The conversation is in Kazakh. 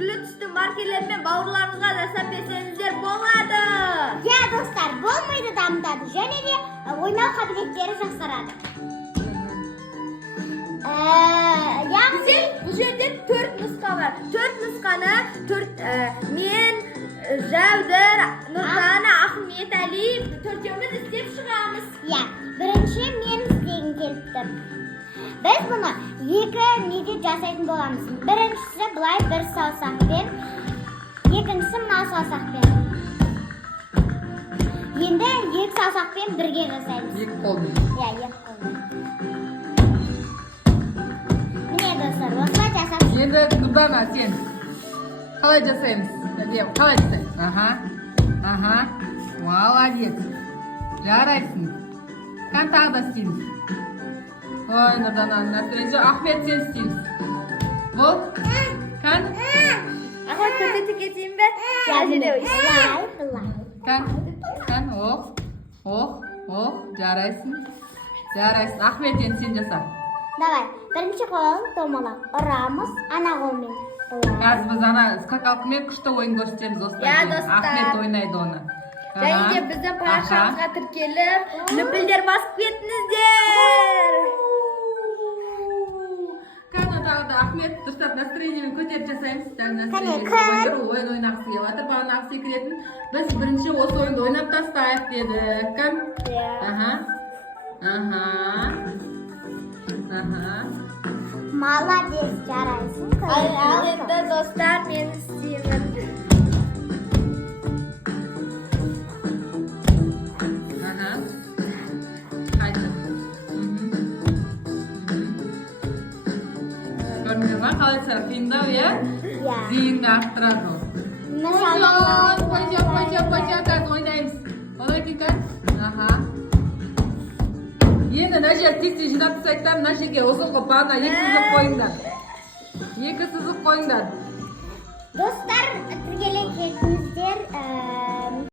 türlü түсті маркерлермен бауырларыңызға жасап берсеңіздер болады. Ya dostlar, болмайды дамытады және де ойнау қабілеттері жақсарады. Яғни Бұл жерде 4 нұсқа бар. 4 нұсқаны мен, Жәудір, Нұрдана, Ахмет, Әли төртеуміз істеп шығамыз. Ya, бірінші мен істегім келіп тұр. Біз бұны екі неде жасайтын боламыз. Біріншісі бұлай бір саусақпен, екіншісі мына саусақпен. Енді екі саусақпен бірге жасаймыз. Екі қолмен. Ya, екі қолмен. Міне достар, осылай жасап. Енді Нұрдана сен қалай жасаймыз? Қалай жасаймыз? Аха. Молодец. Жарайсың. Қан тағы да істейміз. Ой, Нұрдананың настроение. Ахмет сен істейміз. Бол. Қан. Ахмет көрсетіп кетейін бе? Қан. Жарайсың. Ахмет енді сен жаса. Давай, бірінші қолын домалап ұрамыз, ана қолмен. Қазір біз ана скакалкамен күшті ойын көрсетеміз достар. Иә, достар. Ахмет ойнайды оны. Және де біздің парақшамызға тіркеліп, лүпілдер басып кетіңіздер. Кәні тағы да Ахмет дұрыстап настроениемен көтеріп жасаймыз. Кәне, Ойын ойнағысы келіп жатыр, бағанағы секретін біз бірінші осы ойынды ойнап тастайық деді. Кән? Молодец, жарайсың. Ал енді достар, мен істеймін. Көрмей ма? Қалайса қиындау, иә? Зейінді арттырады ол. Қойшы, қазір ойнаймыз. Олай кекан? Енді мына жер тез жинап тастайық та, мына жерге ұзынғы бағана екі сызық қойыңдар. Достар, тіркеле кетіңіздер.